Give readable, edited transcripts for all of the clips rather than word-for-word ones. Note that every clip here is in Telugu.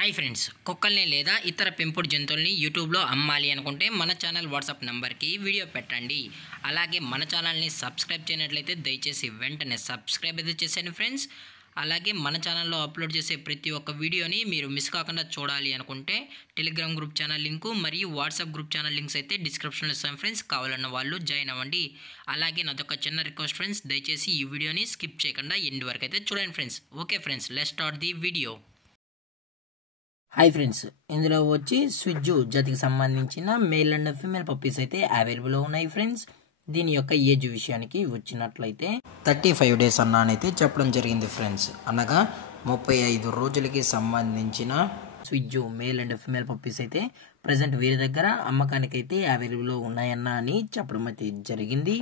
హాయ్ ఫ్రెండ్స్, కుక్కల్ని లేదా ఇతర పెంపుడు జంతువుల్ని యూట్యూబ్లో అమ్మాలి అనుకుంటే మన ఛానల్ వాట్సాప్ నెంబర్కి వీడియో పెట్టండి. అలాగే మన ఛానల్ని సబ్స్క్రైబ్ చేయనట్లయితే దయచేసి వెంటనే సబ్స్క్రైబ్ అయితే చేసేయండి ఫ్రెండ్స్. అలాగే మన ఛానల్లో అప్లోడ్ చేసే ప్రతి ఒక్క వీడియోని మీరు మిస్ కాకుండా చూడాలి అనుకుంటే టెలిగ్రామ్ గ్రూప్ ఛానల్ లింకు మరియు వాట్సాప్ గ్రూప్ ఛానల్ లింక్స్ అయితే డిస్క్రిప్షన్లో ఇస్తాను ఫ్రెండ్స్. కావాలన్న వాళ్ళు జాయిన్ అవ్వండి. అలాగే నాదొక చిన్న రిక్వెస్ట్ ఫ్రెండ్స్, దయచేసి ఈ వీడియోని స్కిప్ చేయకుండా ఎండ్ వరకు అయితే చూడండి friends. Okay friends, let's start the video. Hi friends, ఇందులో వచ్చి స్విజ్జు జాతికి సంబంధించిన మేల్ అండ్ ఫీమేల్ పప్పీస్ అయితే అవైలబుల్ ఉన్నాయి ఫ్రెండ్స్. దీని యొక్క ఏజ్ విషయానికి వచ్చినట్లయితే 35 days అన్నానైతే చెప్పడం జరిగింది ఫ్రెండ్స్. అనగా 35 రోజులకి సంబంధించిన స్విజ్జు మేల్ అండ్ ఫీమేల్ పప్పీస్ అయితే ప్రజెంట్ వీరి దగ్గర అమ్మకానికి అయితే అవైలబుల్ ఉన్నాయన్నా అని చెప్పడం అయితే జరిగింది.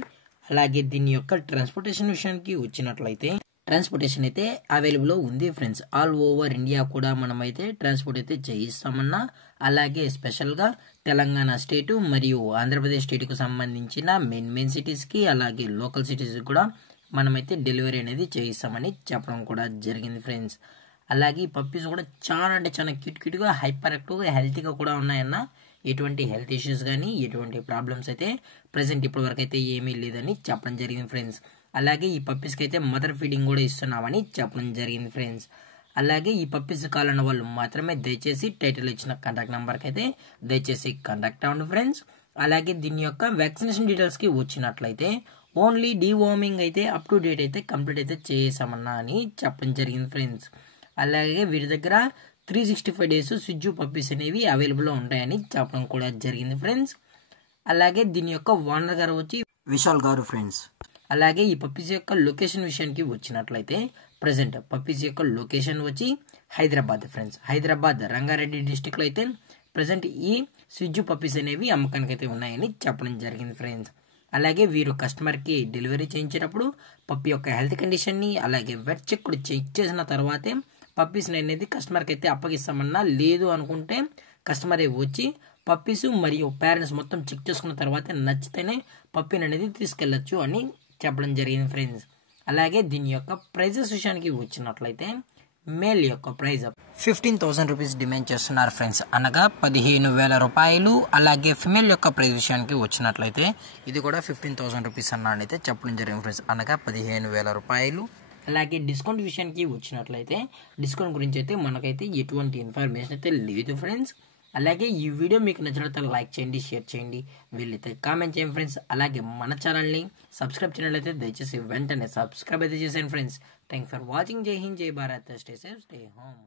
అలాగే దీని యొక్క ట్రాన్స్పోర్టేషన్ విషయానికి వచ్చినట్లయితే ట్రాన్స్పోర్టేషన్ అయితే అవైలబుల్ ఉంది ఫ్రెండ్స్. ఆల్ ఓవర్ ఇండియా కూడా మనమైతే ట్రాన్స్పోర్ట్ అయితే చేయిస్తామన్నా. అలాగే స్పెషల్గా తెలంగాణ స్టేటు మరియు ఆంధ్రప్రదేశ్ స్టేట్కు సంబంధించిన మెయిన్ సిటీస్కి అలాగే లోకల్ సిటీస్కి కూడా మనమైతే డెలివరీ అనేది చేయిస్తామని చెప్పడం కూడా జరిగింది ఫ్రెండ్స్. అలాగే ఈ పప్పీస్ కూడా చాలా అంటే చాలా క్యూట్గా హైపర్ యాక్టివ్గా హెల్తీగా కూడా ఉన్నాయన్న. ఎటువంటి హెల్త్ ఇష్యూస్ కానీ ఎటువంటి ప్రాబ్లమ్స్ అయితే ప్రజెంట్ ఇప్పటి వరకు అయితే ఏమీ లేదని చెప్పడం జరిగింది ఫ్రెండ్స్. అలాగే ఈ పప్పీస్కి అయితే మదర్ ఫీడింగ్ కూడా ఇస్తున్నామని చెప్పడం జరిగింది ఫ్రెండ్స్. అలాగే ఈ పప్పీస్ కావాలన్న వాళ్ళు మాత్రమే దయచేసి టైటిల్ ఇచ్చిన కాంటాక్ట్ నెంబర్కి అయితే దయచేసి కాంటాక్ట్ అవ్వండి ఫ్రెండ్స్. అలాగే దీని యొక్క వ్యాక్సినేషన్ డీటెయిల్స్కి వచ్చినట్లయితే ఓన్లీ డీవార్మింగ్ అయితే అప్ టు డేట్ అయితే కంప్లీట్ అయితే చేసామన్నా అని చెప్పడం జరిగింది ఫ్రెండ్స్. అలాగే వీరి దగ్గర 365 days స్విజ్జు పప్పీస్ అనేవి అవైలబుల్లో ఉంటాయని చెప్పడం కూడా జరిగింది ఫ్రెండ్స్. అలాగే దీని యొక్క ఓనర్ గారు వచ్చి విశాల్ గారు ఫ్రెండ్స్. అలాగే ఈ పప్పీస్ యొక్క లొకేషన్ విషయానికి వచ్చినట్లయితే ప్రజెంట్ పప్పీస్ యొక్క లొకేషన్ వచ్చి హైదరాబాద్ ఫ్రెండ్స్. హైదరాబాద్ రంగారెడ్డి డిస్టిక్లో అయితే ప్రజెంట్ ఈ స్విజ్జు పప్పీస్ అనేవి అమ్మకానికి అయితే ఉన్నాయని చెప్పడం జరిగింది ఫ్రెండ్స్. అలాగే వీరు కస్టమర్కి డెలివరీ చేయించేటప్పుడు పప్పీ యొక్క హెల్త్ కండిషన్ని అలాగే వెట్ చెక్ కూడా చెక్ చేసిన తర్వాతే పప్పీస్ని అనేది కస్టమర్కి అయితే అప్పగిస్తామన్నా. లేదు అనుకుంటే కస్టమరే వచ్చి పప్పీస్ మరియు పేరెంట్స్ మొత్తం చెక్ చేసుకున్న తర్వాత నచ్చితేనే పప్పీని అనేది తీసుకెళ్ళచ్చు అని చెప్పడం జరిగింది ఫ్రెండ్స్. అలాగే దీని యొక్క ప్రైజెస్ విషయానికి వచ్చినట్లయితే మేల్ యొక్క ప్రైజ్ 15,000 రూపీస్ డిమాండ్ చేస్తున్నారు ఫ్రెండ్స్, అనగా 15,000 రూపాయలు. అలాగే ఫిమేల్ యొక్క ప్రైజ్ విషయానికి వచ్చినట్లయితే ఇది కూడా 15,000 రూపీస్ అన్నానైతే చెప్పడం జరిగింది ఫ్రెండ్స్, అనగా 15,000 రూపాయలు. అలాగే డిస్కౌంట్ విషయానికి వచ్చినట్లయితే డిస్కౌంట్ గురించి అయితే మనకైతే ఎటువంటి ఇన్ఫర్మేషన్ అయితే లేదు ఫ్రెండ్స్. అలాగే ఈ వీడియో మీకు నచ్చినట్లయితే లైక్ చేయండి, షేర్ చేయండి, వీళ్ళైతే కామెంట్ చేయండి ఫ్రెండ్స్. అలాగే మన ఛానల్ని సబ్స్క్రైబ్ చేయనట్లయితే దయచేసి వెంటనే సబ్స్క్రైబ్ అయితే చేసేయండి ఫ్రెండ్స్. Thank for watching. జై హింద్, జై Bharat, stay safe, stay home.